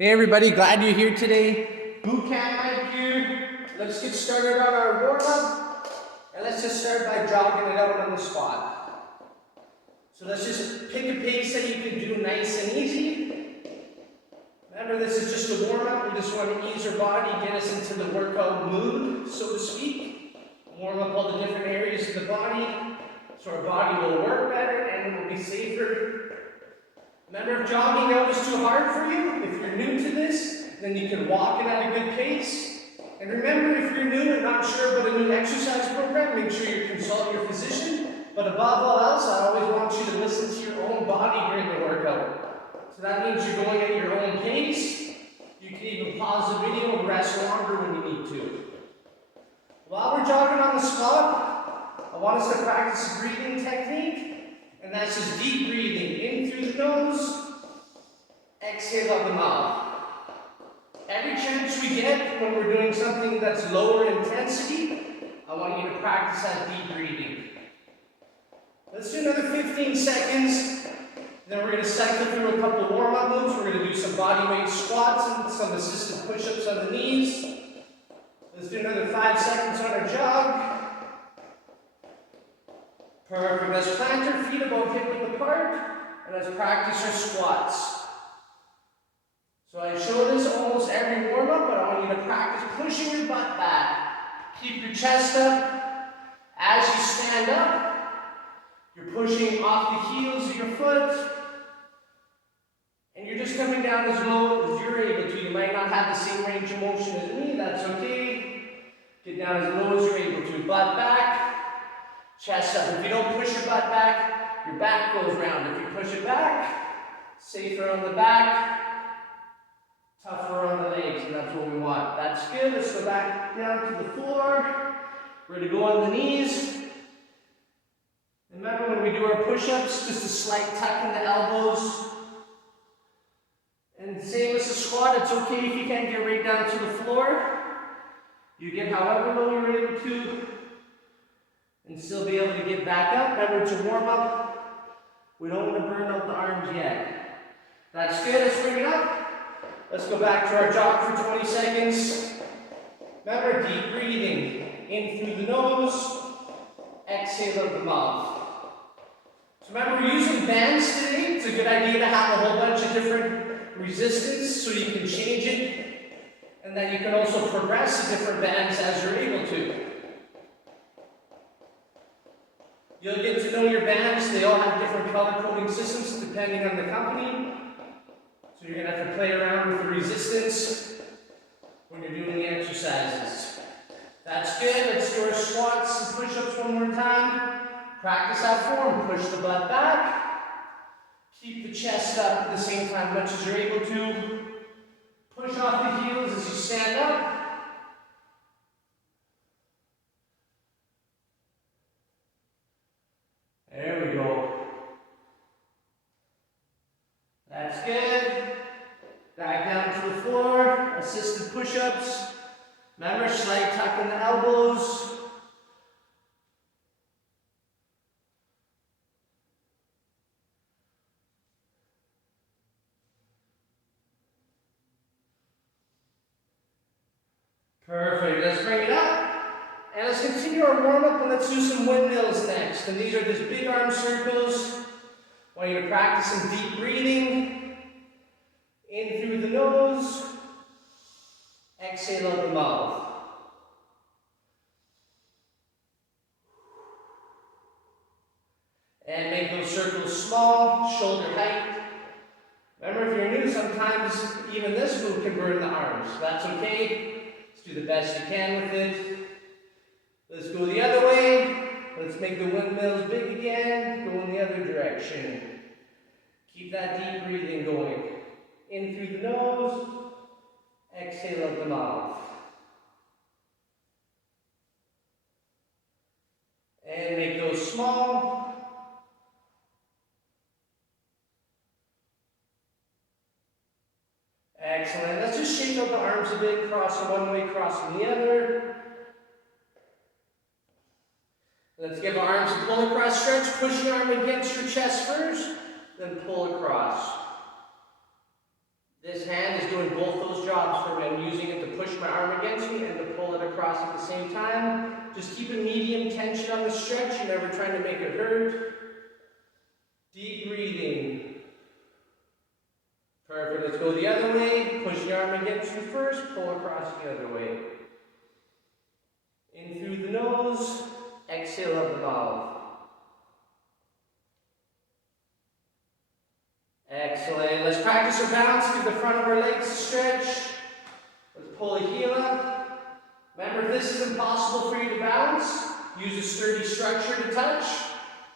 Hey everybody, glad you're here today. Boot camp night here. Let's get started on our warm-up. And let's just start by jogging it out on the spot. So let's just pick a pace that you can do nice and easy. Remember, this is just a warm-up. We just want to ease our body, get us into the workout mood, so to speak. Warm up all the different areas of the body so our body will work better and it will be safer. Remember, if jogging out is too hard for you, if you're new to this, then you can walk it at a good pace. And remember, if you're new and not sure about a new exercise program, make sure you consult your physician. But above all else, I always want you to listen to your own body during the workout. So that means you're going at your own pace. You can even pause the video and rest longer when you need to. While we're jogging on the spot, I want us to practice a breathing technique. And that's just deep breathing in through the nose, exhale out the mouth. Every chance we get when we're doing something that's lower intensity, I want you to practice that deep breathing. Let's do another 15 seconds. Then we're going to cycle through a couple of warm-up moves. We're going to do some body weight squats and some assisted push-ups on the knees. Let's do another 5 seconds on our jog. Perfect. Let's plant our feet about hip-width apart, and let's practice our squats. So I show this almost every warm-up, but I want you to practice pushing your butt back. Keep your chest up. As you stand up, you're pushing off the heels of your foot, and you're just coming down as low as you're able to. You might not have the same range of motion as me, that's okay. Get down as low as you're able to. Butt back. Chest up. If you don't push your butt back, your back goes round. If you push it back, safer on the back, tougher on the legs, and that's what we want. That's good. Let's go back down to the floor. We're going to go on the knees. Remember, when we do our push-ups, just a slight tuck in the elbows. And same as the squat, it's okay if you can't get right down to the floor. You get however low you're able to, and still be able to get back up. Remember, it's a warm-up. We don't want to burn out the arms yet. That's good. Let's bring it up. Let's go back to our jog for 20 seconds. Remember, deep breathing. In through the nose, exhale out the mouth. So remember, we're using bands today. It's a good idea to have a whole bunch of different resistance so you can change it. And then you can also progress the different bands as you're able to. You'll get to know your bands. They all have different color coding systems depending on the company. So you're going to have to play around with the resistance when you're doing the exercises. That's good. Let's do our squats and push-ups one more time. Practice that form. Push the butt back. Keep the chest up at the same time much as you're able to. Push off the heels as you stand up. There we go. That's good. Back down to the floor. Assisted push-ups. Remember, slight tuck in the elbows. Perfect. Let's bring it up. And let's continue our warm-up, and let's do some windmills next. And these are just big arm circles. I want you to practice some deep breathing. In through the nose. Exhale out the mouth. And make those circles small, shoulder height. Remember, if you're new, sometimes even this move can burn the arms. That's okay. Let's do the best you can with it. Let's go the other way. Let's make the windmills big again. Go in the other direction. Keep that deep breathing going. In through the nose. Exhale out the mouth. And make those small. Excellent. Let's just shake out the arms a bit. Cross in one way, cross in the other. Let's give our arms a pull across stretch. Push your arm against your chest first, then pull across. This hand is doing both those jobs for me. I'm using it to push my arm against me and to pull it across at the same time. Just keep a medium tension on the stretch. You're never trying to make it hurt. Deep breathing. Perfect. Let's go the other way. Push the arm against you first. Pull across the other way. In through the nose. Exhale out the mouth. Excellent. Let's practice our balance. Give the front of our legs a stretch. Let's pull the heel up. Remember, if this is impossible for you to balance, use a sturdy structure to touch.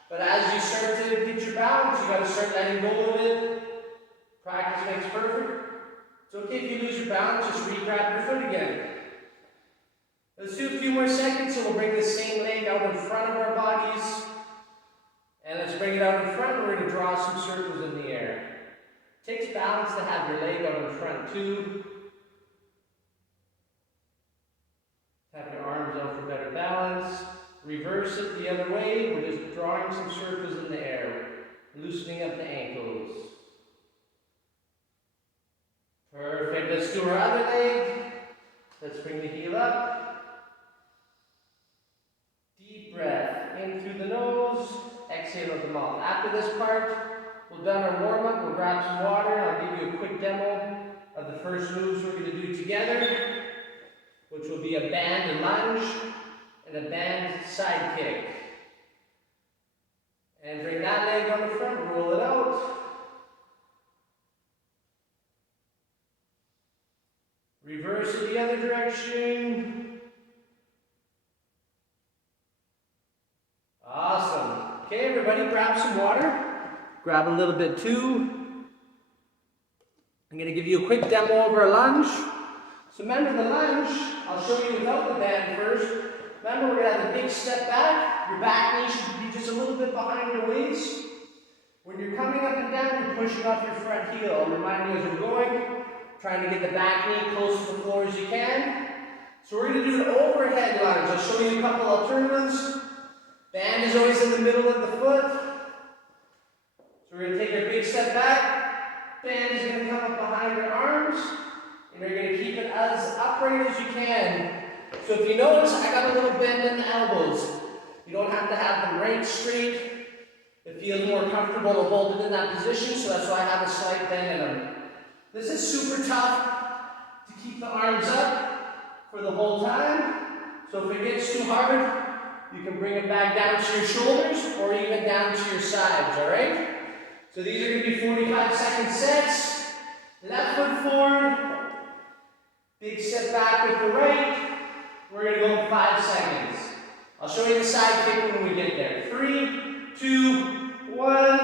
But as you start to get your balance, you got to start letting go of it. Practice makes perfect. It's okay if you lose your balance, just re-grab your foot again. Let's do a few more seconds, and we'll bring the same leg out in front of our bodies. And let's bring it out in front, and we're going to draw some circles in the air. It takes balance to have your leg out in front too. Have your arms out for better balance. Reverse it the other way. We're just drawing some circles in the air, loosening up the ankles. Perfect. Let's do our other leg. Let's bring the heel up. Deep breath in through the nose. Exhale out the mouth. After this part, we've done our warm-up. We'll grab some water. I'll give you a quick demo of the first moves we're going to do together, which will be a band and lunge and a band side kick. And bring that leg on the front, roll it out. Reverse it the other direction. Awesome. Okay, everybody, grab some water. Grab a little bit too. I'm going to give you a quick demo of our lunge. So remember the lunge, I'll show you without the band first. Remember, we're going to have a big step back. Your back knee should be just a little bit behind your waist. When you're coming up and down, you're pushing off your front heel. I'll remind you as we're going, trying to get the back knee close to the floor as you can. So we're going to do an overhead lunge. I'll show you a couple alternatives. Band is always in the middle of the foot. So we're going to take our big step back. Band is going to come up behind your arms. And you're going to keep it as upright as you can. So if you notice, I got a little bend in the elbows. You don't have to have them right straight. It feels more comfortable to hold it in that position, so that's why I have a slight bend in them. This is super tough to keep the arms up for the whole time. So if it gets too hard, you can bring it back down to your shoulders or even down to your sides, all right? So these are going to be 45-second sets. Left foot forward. Big step back with the right. We're going to go in 5 seconds. I'll show you the side kick when we get there. 3, 2, 1.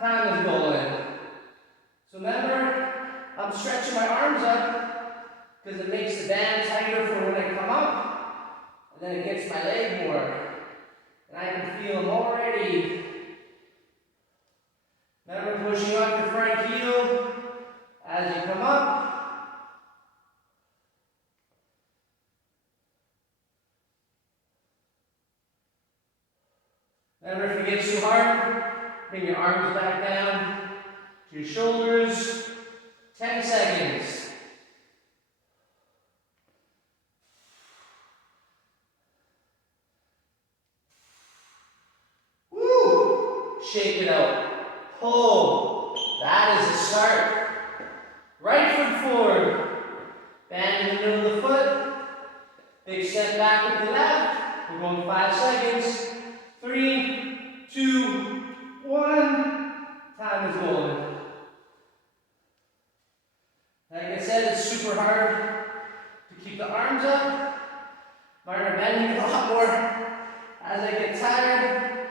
Time is going. So remember, I'm stretching my arms up because it makes the band tighter for when I come up. And then it gets my leg more. And I can feel them already. Remember pushing up your front heel as you come up. Remember, if it gets too hard, bring your arms back down to your shoulders. 10 seconds. Woo! Shake it out. Pull. That is a start. Right foot forward. Band in the middle of the foot. Big step back with the left. We're going 5 seconds. 3, 2, 1. Time is going. Like I said, it's super hard to keep the arms up. Mine are bending a lot more as I get tired.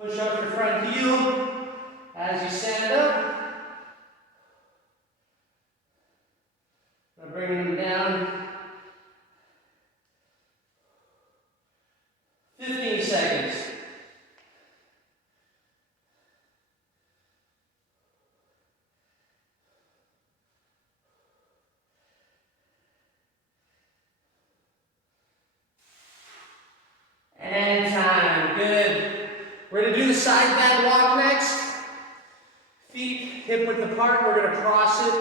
Push up your front heel as you stand up. I'm bringing them down. 15 seconds. And time. Good. We're going to do the side bend walk next. Feet hip width apart. we're going to cross it.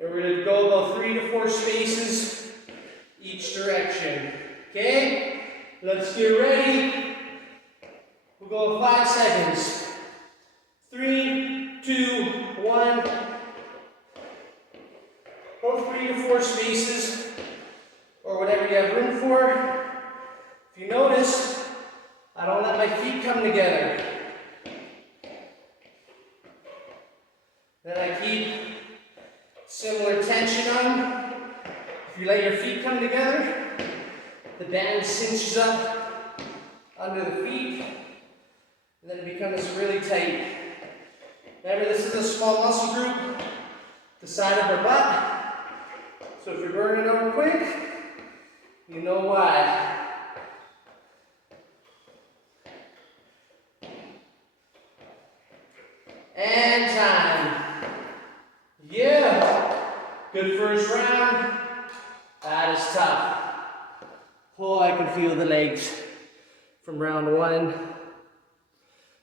And we're going to go about 3 to 4 spaces each direction. Okay? Let's get ready. We'll go 5 seconds. 3, 2, 1. Go 3 to 4 spaces, or whatever you have room for. If you notice, I don't let my feet come together. Then I keep similar tension on. If you let your feet come together, the band cinches up under the feet, and then it becomes really tight. Remember, this is a small muscle group, the side of our butt. So if you're burning out quick, you know why. And time. Yeah. Good first round. That is tough. Oh, I can feel the legs from round 1.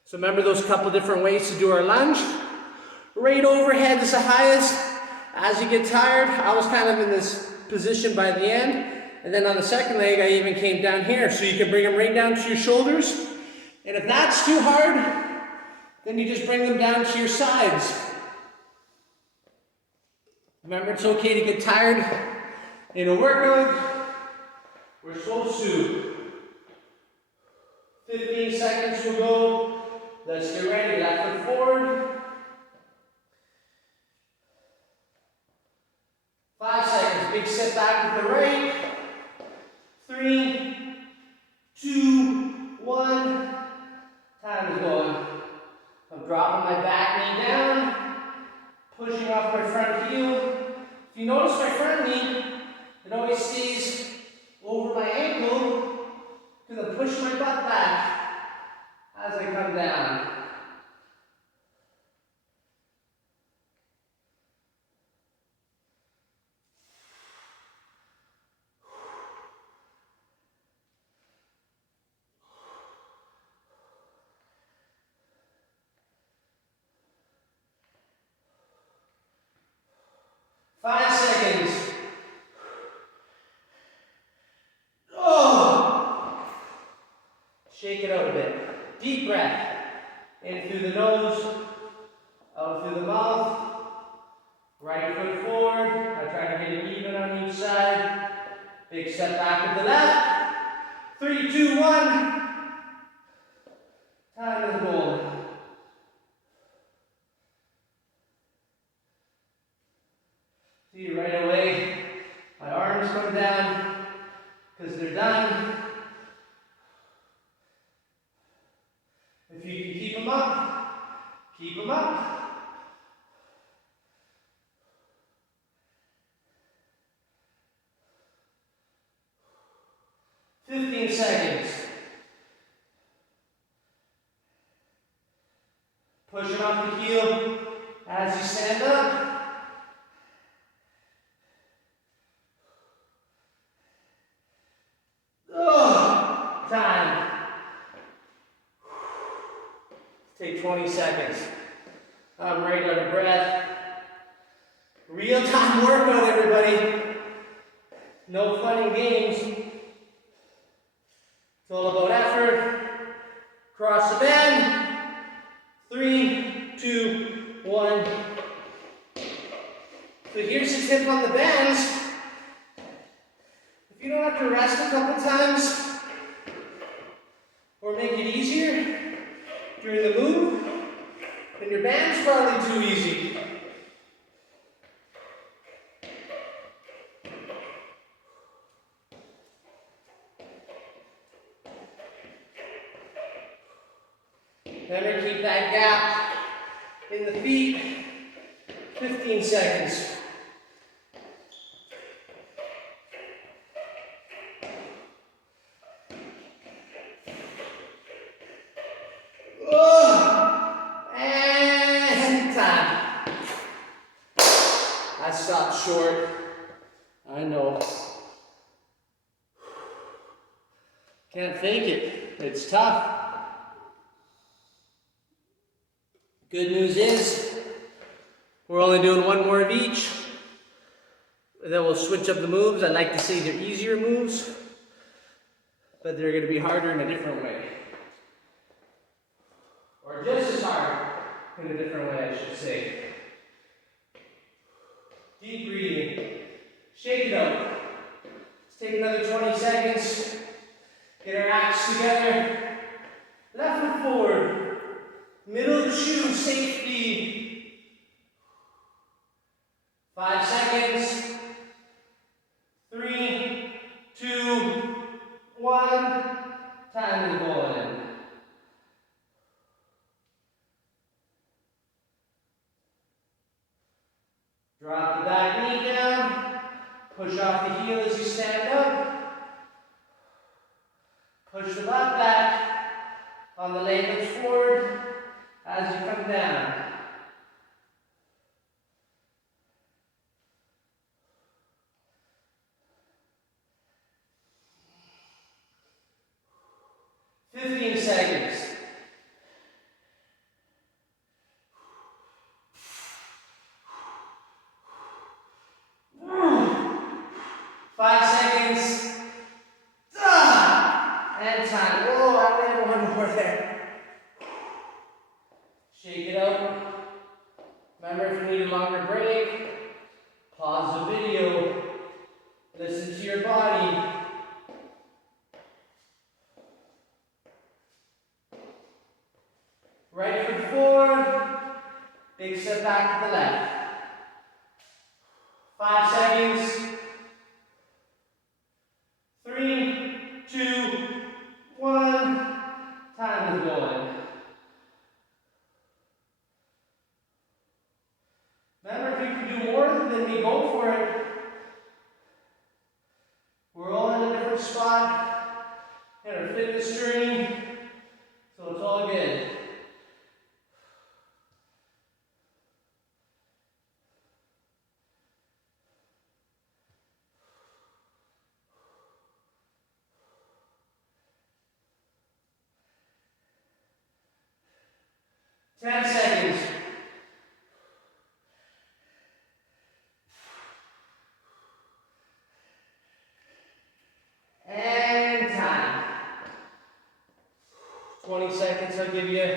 So remember those couple different ways to do our lunge. Right overhead is the highest. As you get tired, I was kind of in this position by the end. And then on the second leg, I even came down here. So you can bring them right down to your shoulders. And if that's too hard, then you just bring them down to your sides. Remember, it's okay to get tired in a workout. We're supposed to. 15 seconds will go. Let's get ready. Left foot forward. 5 seconds. Big step back with the right. 3, 2, 1. Time is going. I'm dropping my back knee down, pushing off my front heel. If you notice my front knee, it always stays over my ankle because I'm pushing my butt back as I come down. Five seconds. Oh! Shake it out a bit. Deep breath. In through the nose, out through the mouth. Right foot forward. I try to get it even on each side. Big step back with the left. 3, 2, 1. Time is going. See right away, my arms come down because they're done. If you can keep them up, keep them up. "15 seconds. Pushing off the heel as you stand up. Time. Take 20 seconds. I'm right out of breath. Real-time workout, everybody. No fun and games. It's all about effort. Cross the bend. 3, 2, 1. So here's the tip on the bends. If you don't have to rest a couple times, or make it easier during the move, then your band's probably too easy. Remember, keep that gap in the feet. 15 seconds. And time. I stopped short. I know. Can't fake it. It's tough. Good news is, We're only doing one more of each. And then we'll switch up the moves. I like to say they're easier moves, but they're going to be harder in a different way. Or just as hard in a different way, I should say. Deep breathing. Shake it up. Let's take another 20 seconds. Get our abs together. Left foot forward. Middle of the shoe, safety. 5 seconds. 3, 2, 1. Time is going. Drop the back knee down. Push off the heel as you stand up. Push the butt back on the leg that's forward as you come down. Seconds. 5 seconds. And time. Whoa, I only have one more there. Shake it out. Remember, if you need a longer break, pause the video. Listen to your body. Right foot forward, big step back to the left. 5 seconds. 3, 2, 1. Time is going. Remember, if you can do more than me, go for it. We're all in a different spot in our fitness journey, so it's all good. 10 seconds. And time. 20 seconds I'll give you.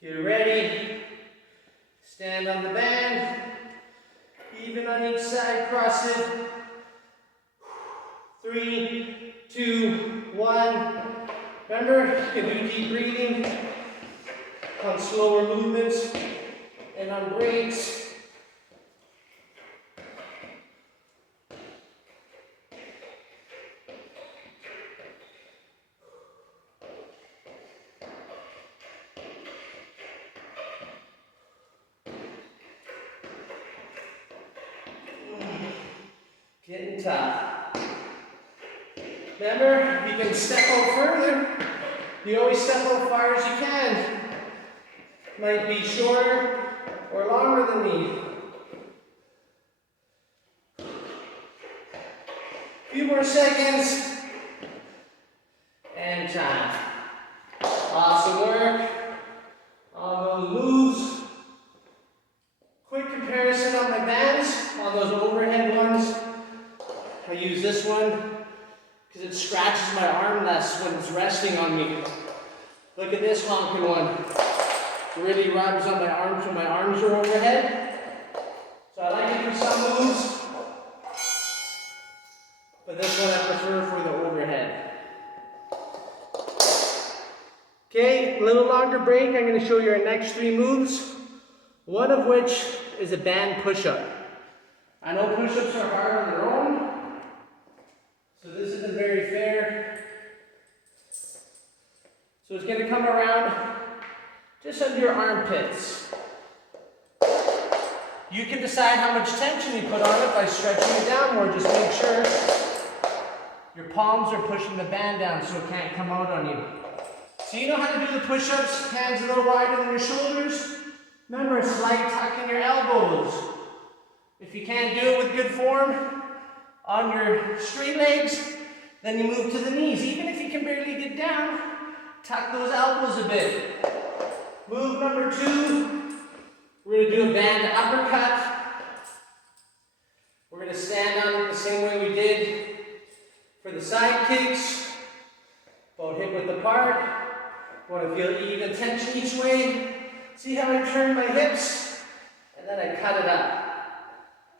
Get ready. Stand on the band. Even on each side, cross it. 3, 2, 1. Remember, you can do deep breathing on slower movements and on breaks. Getting tough. Remember, you can step out further. You always step out as far as you can. Might be shorter or longer than me. A few more seconds. And time. Awesome work on those moves. Quick comparison on my bands, on those overhead ones. I use this one because it scratches my arm less when it's resting on me. Look at this honking one. It really rubs on my arms when my arms are overhead. So I like it for some moves, but this one I prefer for the overhead. Okay, a little longer break. I'm going to show you our next 3 moves, one of which is a band push-up. I know push-ups are hard on their own, so this isn't very fair. So it's going to come around just under your armpits. You can decide how much tension you put on it by stretching it down more. Just make sure your palms are pushing the band down so it can't come out on you. So you know how to do the push-ups, hands a little wider than your shoulders. Remember, a slight tuck in your elbows. If you can't do it with good form on your straight legs, then you move to the knees. Even if you can barely get down, Tuck those elbows a bit. Move number 2. We're going to do a band uppercut. We're going to stand on it the same way we did for the side kicks. Both hip width apart. Want to feel even tension each way. See how I turn my hips? And then I cut it up.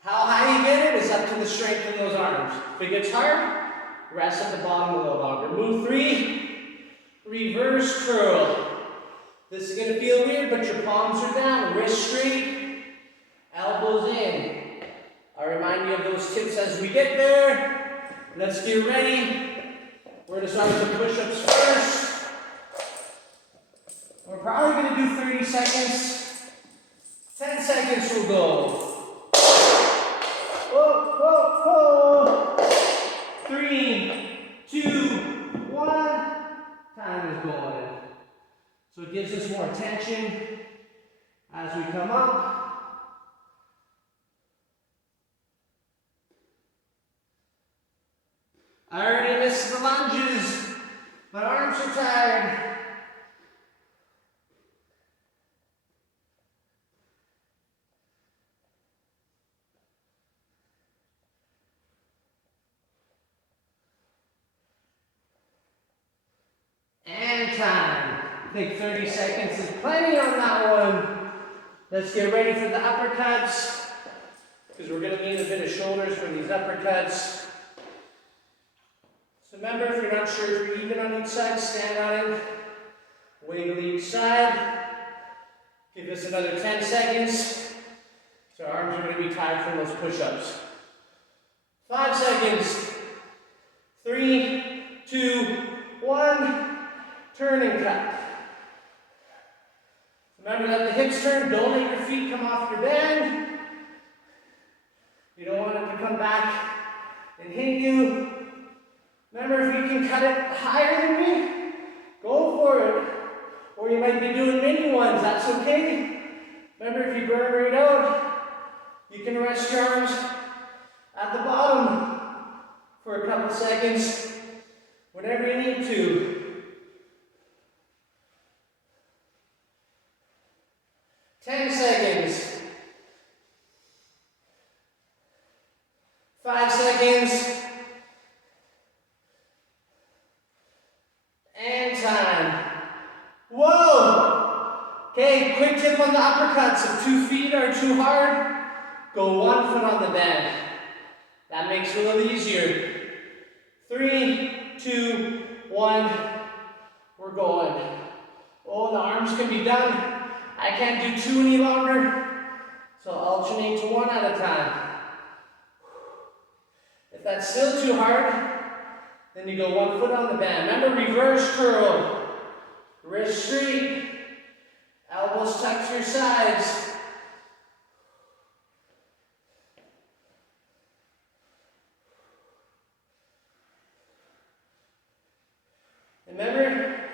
How high you get it is up to the strength in those arms. If it gets hard, rest at the bottom a little longer. Move 3. Reverse curl. This is going to feel weird, but your palms are down. Wrist straight. Elbows in. I'll remind you of those tips as we get there. Let's get ready. We're going to start with the push-ups first. We're probably going to do 30 seconds. 10 seconds will go. Whoa, whoa, whoa. 3, 2, 1. Time is going. So it gives us more tension as we come up. I already missed the lunges. My arms are tired. And time. I think 30 seconds is plenty on that one. Let's get ready for the uppercuts, because we're going to need a bit of shoulders for these uppercuts. So remember, if you're not sure if you're even on each side, stand on it. Wiggle each side. Give us another 10 seconds. So our arms are going to be tied from those push-ups. 5 seconds. 3, 2, 1. Turn and cut. Remember, let the hips turn. Don't let your feet come off your band. You don't want it to come back and hit you. Remember, if you can cut it higher than me, go for it. Or you might be doing mini ones. That's okay. Remember, if you burn right out, you can rest your arms at the bottom for a couple seconds, whatever you need to. 10 seconds. 5 seconds. And time. Whoa! Okay, quick tip on the uppercuts. If 2 feet are too hard, go 1 foot on the bend. That makes it a little easier. 3, 2, 1. We're going. Oh, the arms can be done. I can't do 2 any longer, so I'll alternate to 1 at a time. If that's still too hard, then you go 1 foot on the band. Remember, reverse curl. Wrist straight. Elbows tucked to your sides. Remember,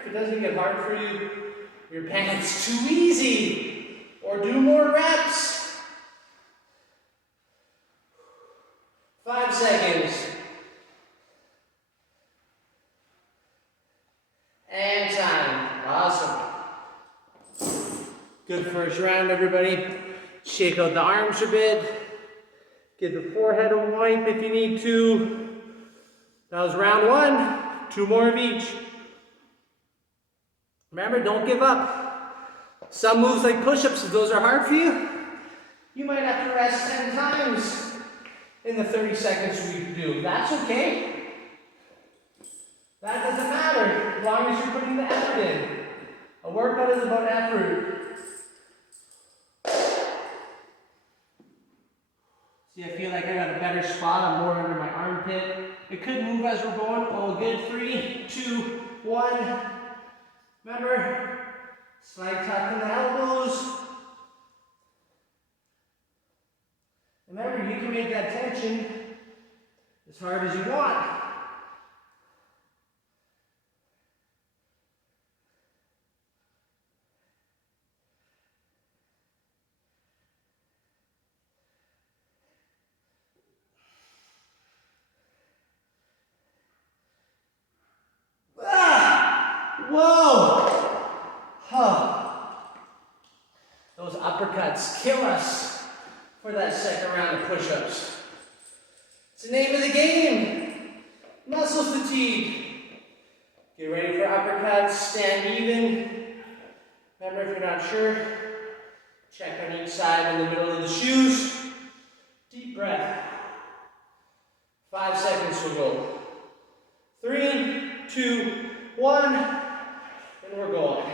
if it doesn't get hard for you, your band's too easy, or do more reps. 5 seconds. And time. Awesome. Good first round, everybody. Shake out the arms a bit. Give the forehead a wipe if you need to. That was round 1. 2 more of each. Remember, don't give up. Some moves like push-ups, if those are hard for you, you might have to rest 10 times in the 30 seconds we do. That's okay. That doesn't matter, as long as you're putting the effort in. A workout is about effort. See, I feel like I got a better spot. I'm more under my armpit. It could move as we're going. Oh, good. 3, 2, 1. Remember, slight tuck in the elbows. Remember, you can make that tension as hard as you want. Whoa! Huh. Those uppercuts kill us for that second round of push-ups. It's the name of the game. Muscle fatigue. Get ready for uppercuts, stand even. Remember, if you're not sure, check on each side in the middle of the shoes. Deep breath. 5 seconds to go. 3, 2, 1, and we're going.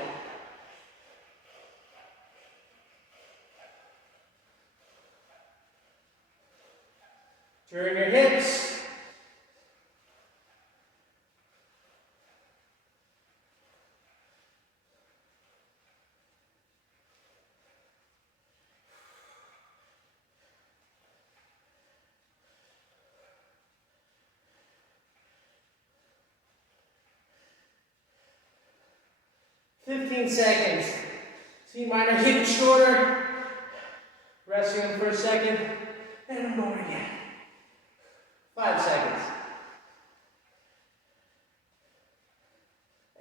Turn your hips. Fifteen seconds. See, mine are hitting shorter. Resting them for a second, and I'm going again. 5 seconds.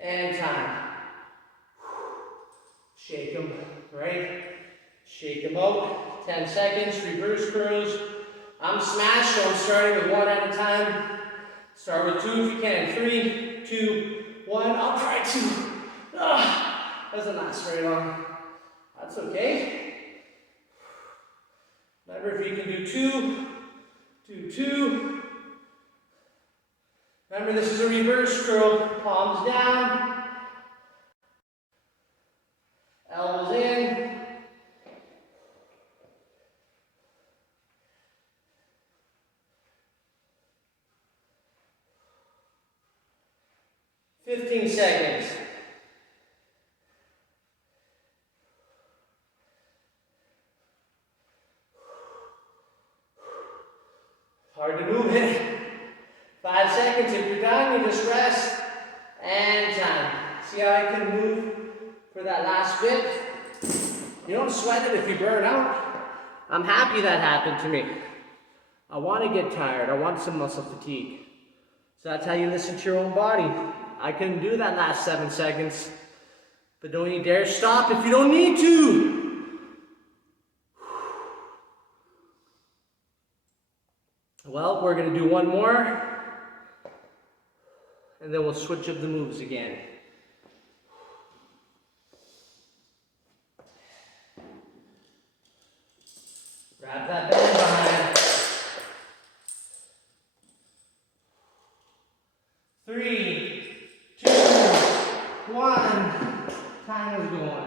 And time. Shake them, right? Shake them out. 10 seconds, reverse curls. I'm smashed, so I'm starting with 1 at a time. Start with 2 if you can. 3, 2, 1. I'll try 2. Doesn't last very long. That's okay. Remember, if you can do 2, do 2. Remember, this is a reverse curl. Palms down. Elbows in. Fifteen seconds. Hard to move it. 5 seconds. If you're done, you just rest. And time. See how I can move for that last bit? You don't sweat it if you burn out. I'm happy that happened to me. I want to get tired. I want some muscle fatigue. So that's how you listen to your own body. I couldn't do that last 7 seconds. But don't you dare stop if you don't need to. Well, we're going to do one more, and then we'll switch up the moves again. Grab that band behind. 3, 2, 1. Time is going.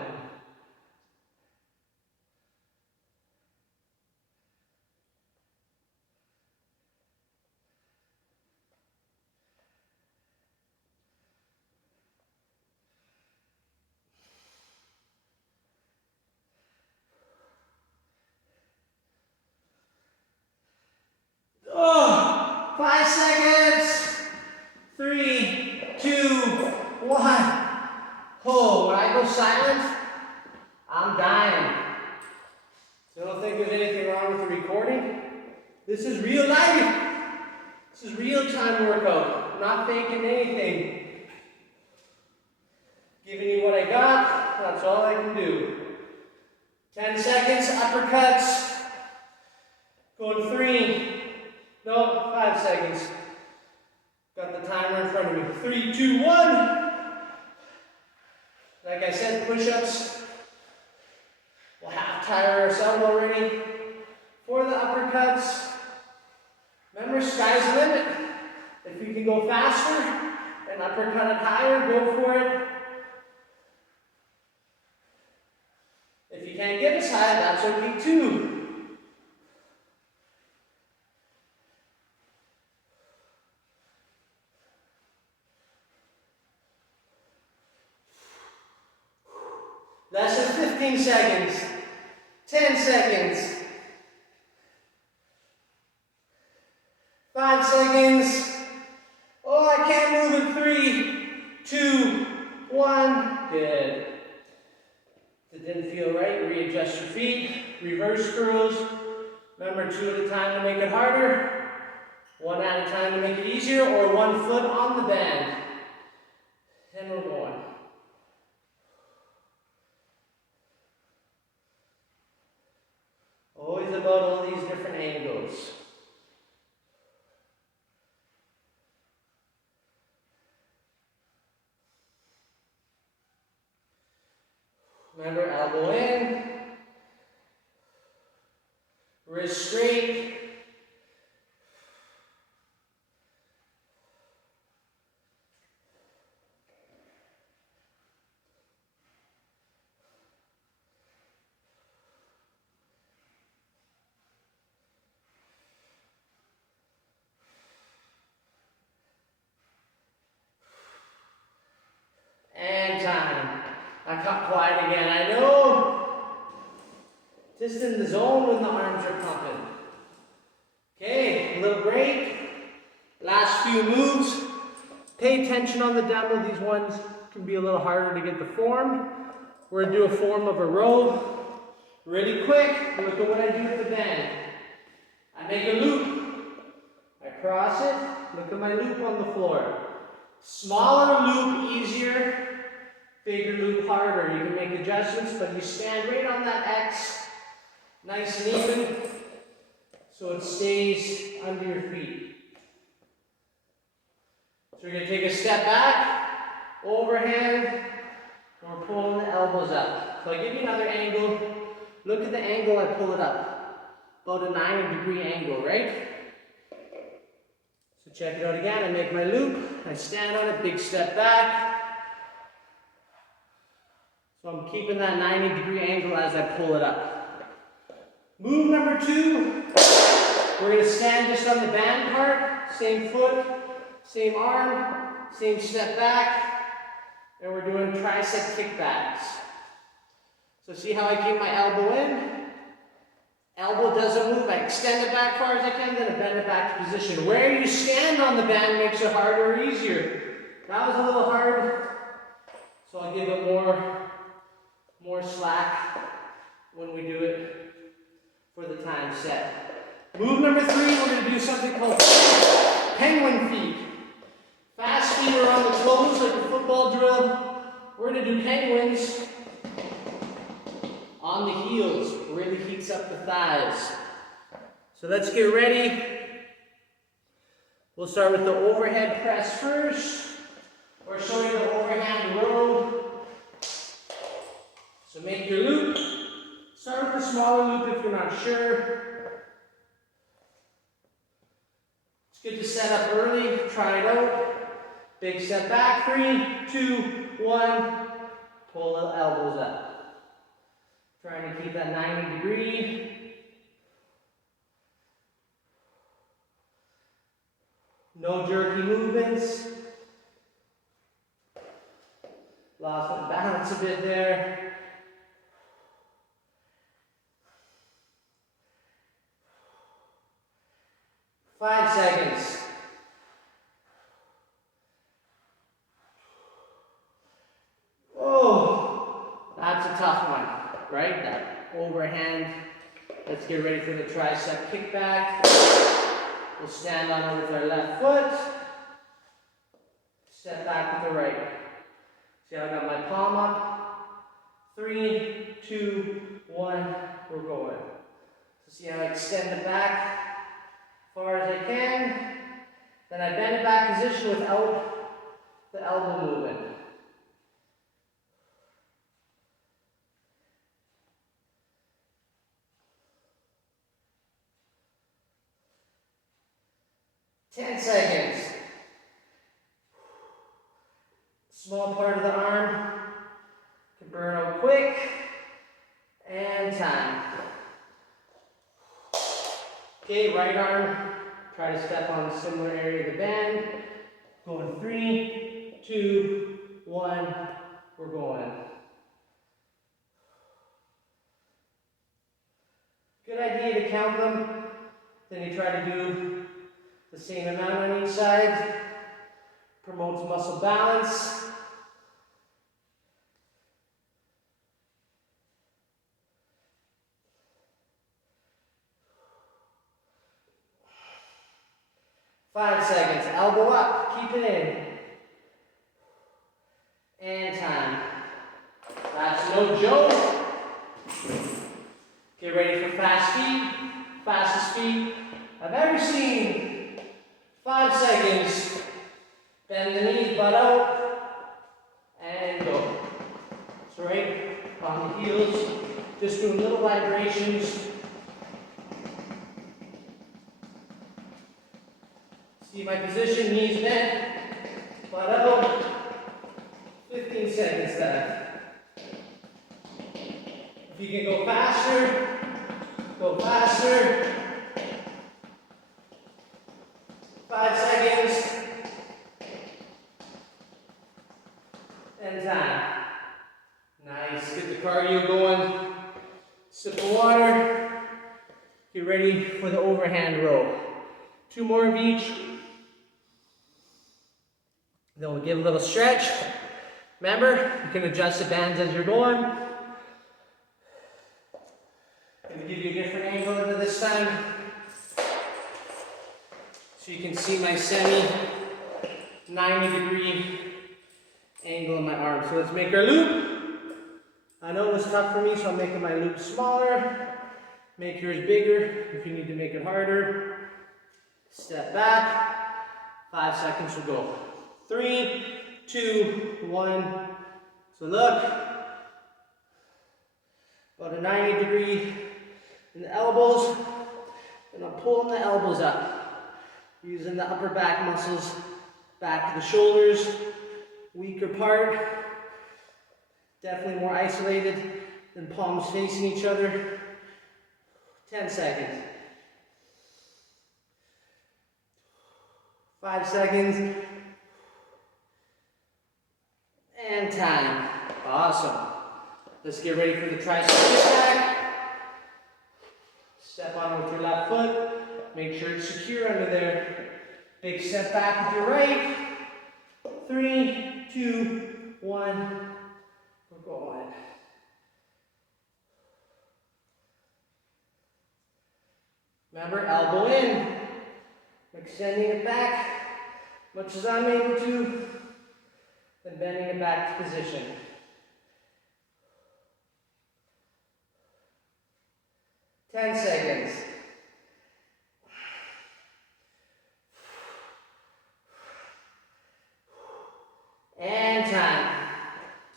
Oh, 5 seconds. 3, 2, 1. Oh, when I go silent, I'm dying. So don't think there's anything wrong with the recording. This is real life. This is real time workout. I'm not faking anything. Giving you what I got, that's all I can do. 10 seconds, uppercuts. Going 3. No, 5 seconds. Got the timer in front of me. 3, 2, 1. Like I said, push-ups. We'll half tire ourselves already. For the uppercuts, remember, sky's the limit. If you can go faster and uppercut it higher, go for it. If you can't get as high, that's okay too. Less than 15 seconds. 10 seconds. 5 seconds. Oh, I can't move in 3, 2, 1. Good. If it didn't feel right, readjust your feet. Reverse curls. Remember, 2 at a time to make it harder. 1 at a time to make it easier, or 1 foot on the band. And we're going. angles. Remember, elbow in, wrist straight. And time. I got quiet again. I know. Just in the zone when the arms are pumping. Okay, a little break. Last few moves. Pay attention on the demo. These ones can be a little harder to get the form. We're going to do a form of a row. Really quick. Look at what I do with the bend. I make a loop. I cross it. Look at my loop on the floor. Smaller loop, easier. Bigger loop, harder. You can make adjustments, but you stand right on that X. Nice and even. So it stays under your feet. So we're going to take a step back. Overhand. And we're pulling the elbows up. So I give you another angle. Look at the angle I pull it up. About a 90-degree angle, right? So check it out again. I make my loop. I stand on it. Big step back. So I'm keeping that 90-degree angle as I pull it up. Move number 2. We're going to stand just on the band part. Same foot, same arm, same step back. And we're doing tricep kickbacks. So see how I keep my elbow in? Elbow doesn't move. I extend it back far as I can, then I bend it back to position. Where you stand on the band makes it harder or easier. That was a little hard, so I'll give it more slack when we do it for the time set. Move number 3, we're going to do something called penguin feet. Fast feet are on the toes like a football drill. We're going to do penguins on the heels. Really heats up the thighs. So let's get ready. We'll start with the overhead press first. Or show you the overhand row. So make your loop. Start with a smaller loop if you're not sure. It's good to set up early. Try it out. Big step back. 3, 2, 1. Pull the elbows up. Trying to keep that 90-degree. No jerky movements. Lost my balance a bit there. Five seconds. Oh, that's a tough one, right? That overhand. Let's get ready for the tricep kickback. We'll stand on it with our left foot. Step back with the right. See how I got my palm up? 3, 2, 1, we're going. So see how I extend it back as far as I can. Then I bend it back position without the elbow movement. Seconds. Small part of the arm can burn out quick. And time. Okay, right arm. Try to step on a similar area of the band. Going 3, 2, 1. We're going. Good idea to count them. Then you try to do the same amount on each side. Promotes muscle balance. Five seconds. Elbow up. Keep it in. And time. That's no joke. Get ready for fast feet. Fastest feet. right? On the heels, just doing little vibrations. See my position, knees bent, butt out. 15 seconds left. If you can go faster, go faster. 5 seconds. And time. Nice. Get the cardio going. Sip of water. Get ready for the overhand row. 2 more of each. Then we'll give a little stretch. Remember, you can adjust the bands as you're going. I'm going to give you a different angle into this time. So you can see my semi 90-degree angle in my arm. So let's make our loop. I know it was tough for me, so I'm making my loop smaller. Make yours bigger if you need to make it harder. Step back. 5 seconds will go. 3, 2, 1. So look. About a 90-degree in the elbows. And I'm pulling the elbows up. Using the upper back muscles back to the shoulders. Weaker part. Definitely more isolated than palms facing each other. 10 seconds. 5 seconds. And time. Awesome. Let's get ready for the tricep kickback. Step on with your left foot. Make sure it's secure under there. Big step back with your right. 3, 2, 1. We're going. Remember, elbow in. Extending it back much as I'm able to. Then bending it back to position. Ten seconds. And time.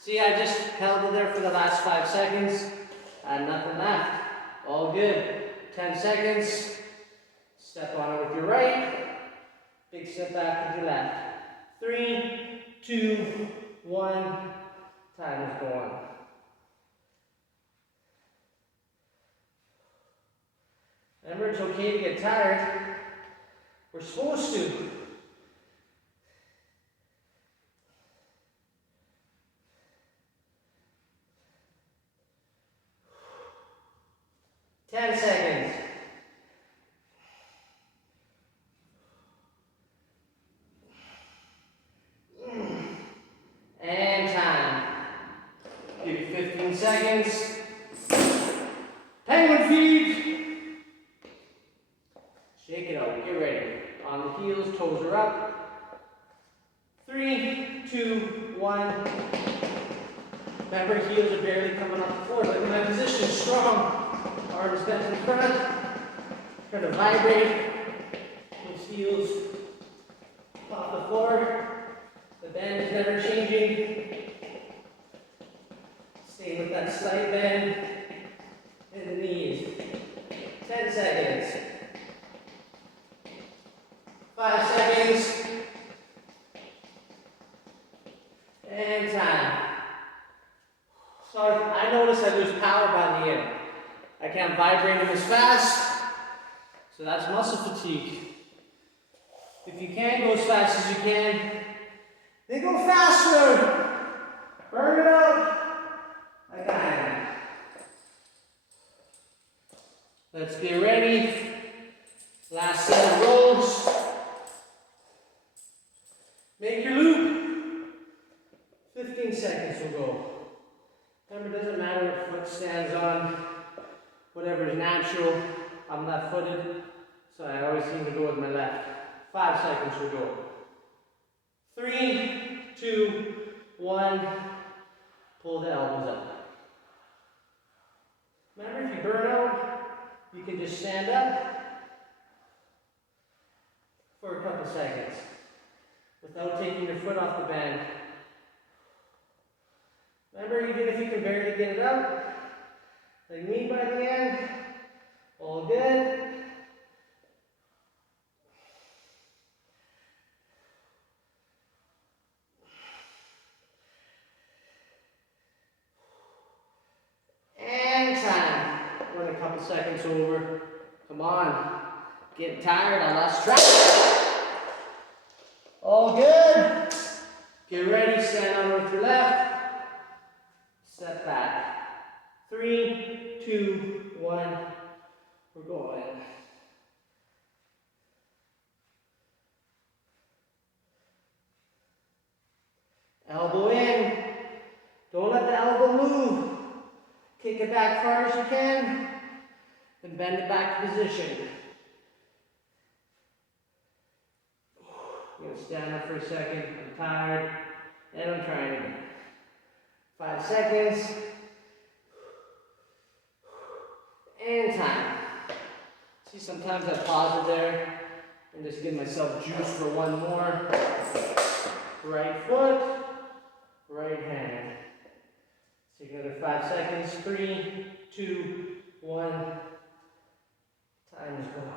See, I just held it there for the last 5 seconds. I had nothing left. All good. 10 seconds. Step on it with your right. Big step back with your left. 3, 2, 1. Time is going. Remember, it's okay to get tired. We're supposed to. Ten seconds. And time. Give you 15 seconds. Penguin feed. Shake it out. Get ready. On the heels, toes are up. 3, 2, 1. Remember, heels are barely coming off the floor. Look at my position, strong. Arms bent in front. Try to vibrate. Those heels off the floor. The bend is never changing. Stay with that slight bend in the knees. 10 seconds. 5 seconds. And time. So I notice I lose power by the end. I can't vibrate them as fast. So that's muscle fatigue. If you can't go as fast as you can, then go faster. Burn it up. Again. Let's get ready. Last set of rolls. Make your loop. 15 seconds will go. Remember, it doesn't matter what foot stands on. Whatever is natural. I'm left-footed, so I always seem to go with my left. 5 seconds will go. 3, 2, 1. Pull the elbows up. Remember, if you burn out, you can just stand up for a couple seconds without taking your foot off the band. Remember, even if you can like me by the end. All good. And time. Run a couple seconds over. Come on. Getting tired. I lost track. All good. Get ready. Stand on with your left. Step back. 3, 2, 1. We're going. Elbow in. Don't let the elbow move. Kick it back far as you can. Then bend it back to position. I'm going to stand up for a second. I'm tired. And I'm trying again. 5 seconds. And time. See, sometimes I pause it there and just give myself juice for one more. Right foot, right hand. Take another 5 seconds. 3, 2, 1. Time is going.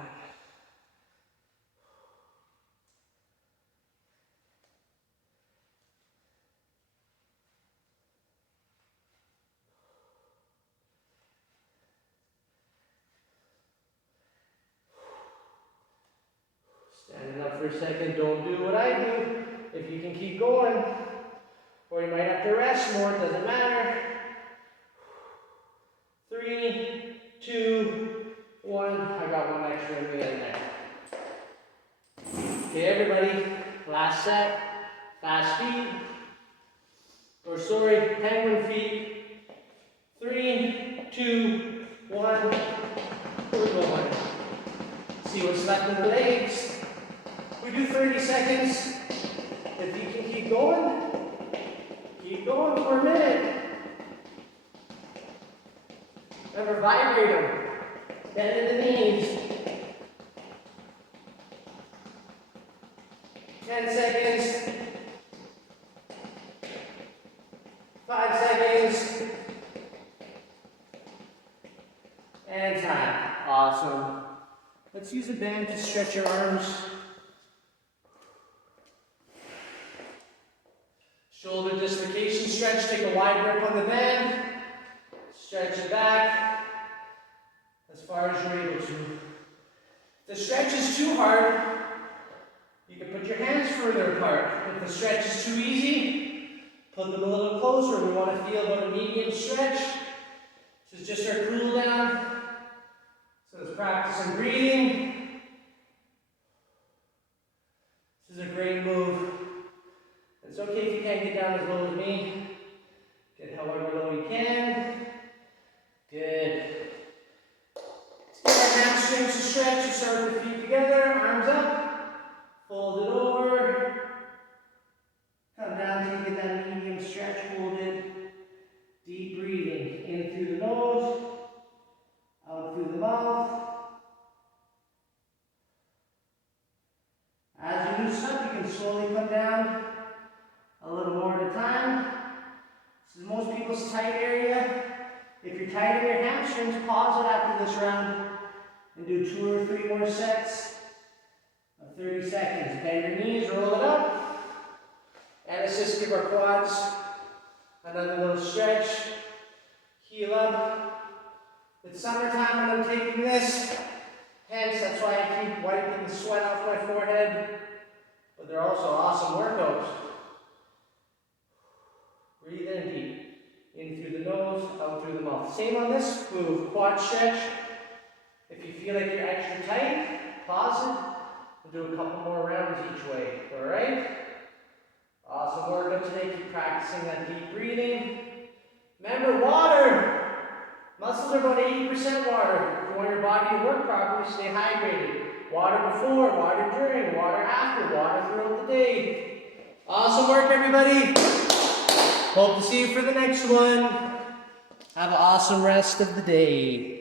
Standing up for a second, don't do what I do. If you can keep going, or you might have to rest more, it doesn't matter. 3, 2, 1. I got one extra in the end there. Okay, everybody, last set. Fast feet. Or sorry, penguin feet. 3, 2, 1. We're going. See what's left in the legs. We do 30 seconds. If you can keep going for a minute. Remember, vibrate them. Bend at the knees. 10 seconds. 5 seconds. And time. Awesome. Let's use a band to stretch your arms. Shoulder dislocation stretch. Take a wide grip on the band. Stretch it back as far as you're able to. If the stretch is too hard, you can put your hands further apart. If the stretch is too easy, put them a little closer. We want to feel about a medium stretch. This is just our cool down. So let's practice some breathing. This is a great move. It's okay if you can't get down as low as me. Get however low you can. Good. Let's get our hamstrings to stretch. You start with the feet together, arms up, fold it over. Come down till you get that medium stretch, hold it. Deep breathing, in through the nose, out through the mouth. As you loosen up, you can slowly come down a little more at a time. This is most people's tight area. If you're tight in your hamstrings, pause it after this round and do 2 or 3 more sets of 30 seconds. Bend your knees, roll it up. And let's just give our quads another little stretch. Heel up. It's summertime when I'm taking this. Hence, that's why I keep wiping the sweat off my forehead. But they're also awesome workouts. Breathe in deep. In through the nose, out through the mouth. Same on this move. Quad stretch. If you feel like you're extra tight, pause it and do a couple more rounds each way. Alright? Awesome workout today. Keep practicing that deep breathing. Remember, water! Muscles are about 80% water. If you want your body to work properly, stay hydrated. Water before, water during, water after, water throughout the day. Awesome work, everybody. Hope to see you for the next one. Have an awesome rest of the day.